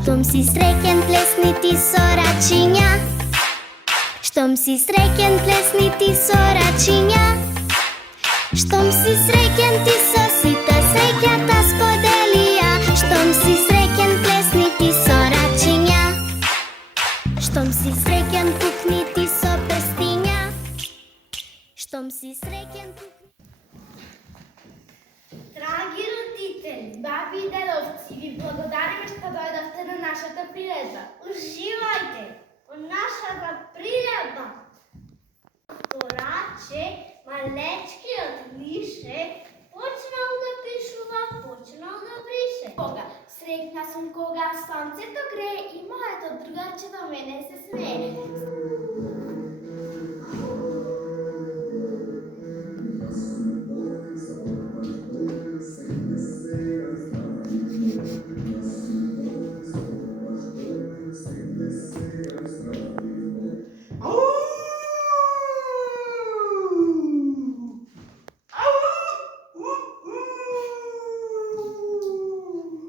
Штом си среќен, плесни ти со рачиња. Штом си среќен, плесни ти со рачиња. Штом си среќен, ти со сите среќата сподели ја. Штом си среќен, плесни ти со рачиња. Штом си среќен, пукни ти со прстиња. Штом си среќен, пукни. Драги родители, баби и дедовци, ви благодариме што дојдовте на нашата приредба. Уживајте во нашата приредба. Кораче, малечкиот Мише почнал да пишува, почнал да брише. Кога? Среќна сум кога сонцето грее и моето другарче до мене се смее.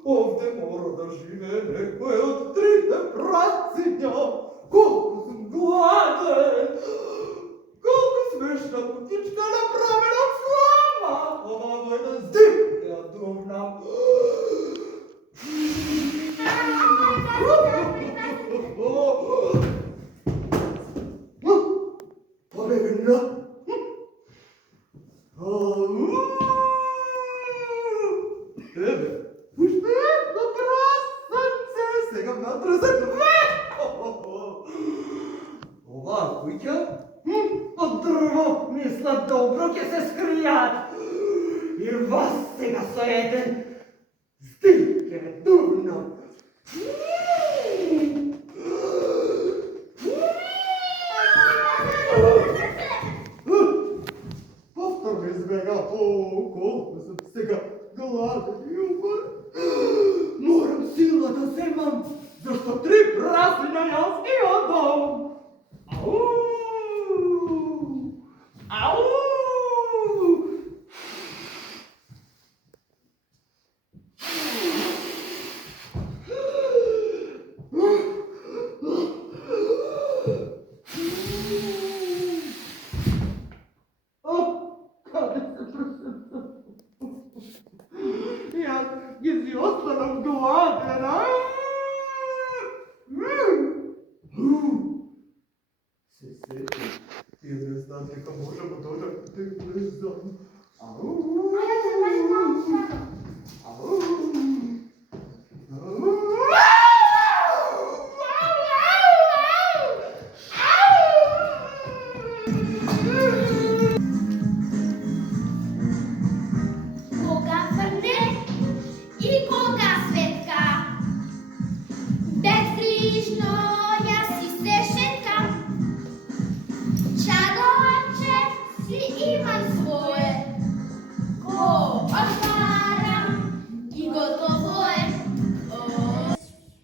Овде мора да живее некој од трите братиња. Колку сум гладен! Колку смешна кутичка направена од слама! Ова во еден здив ја дувнам. Побегна! Еве, пуште на прасенце, сега внатре се оваа куќа од дрво, мислат добро ќе се скријат. И вас сега со еден здив ќе ве дувнам. Повторно избега, колку сум сега гладен и умор. Морам сила да земам, зашто три празнина јас ги одам. Ау! Ау! Јас ги си останам гладен, а? Се сеќам, тие не знаат дека можеме да одам да ги влезам. Ау! Ау! Кога фрне и кога светка, безгрижно јас си се шеткам. Чадоаче си имам свое, го отварам и готово е.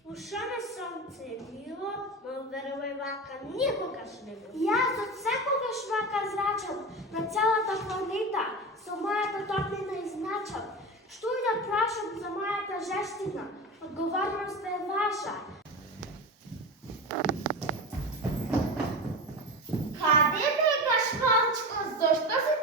Слушаме сонце е било, но верувај вака никогаш не било. Јас од секогаш вака зрачам на целата планета со мојата топлина и значам. Што и да прашам за мојата жестина, одговорноста е ваша. Каде бегаш, малчко? Зошто си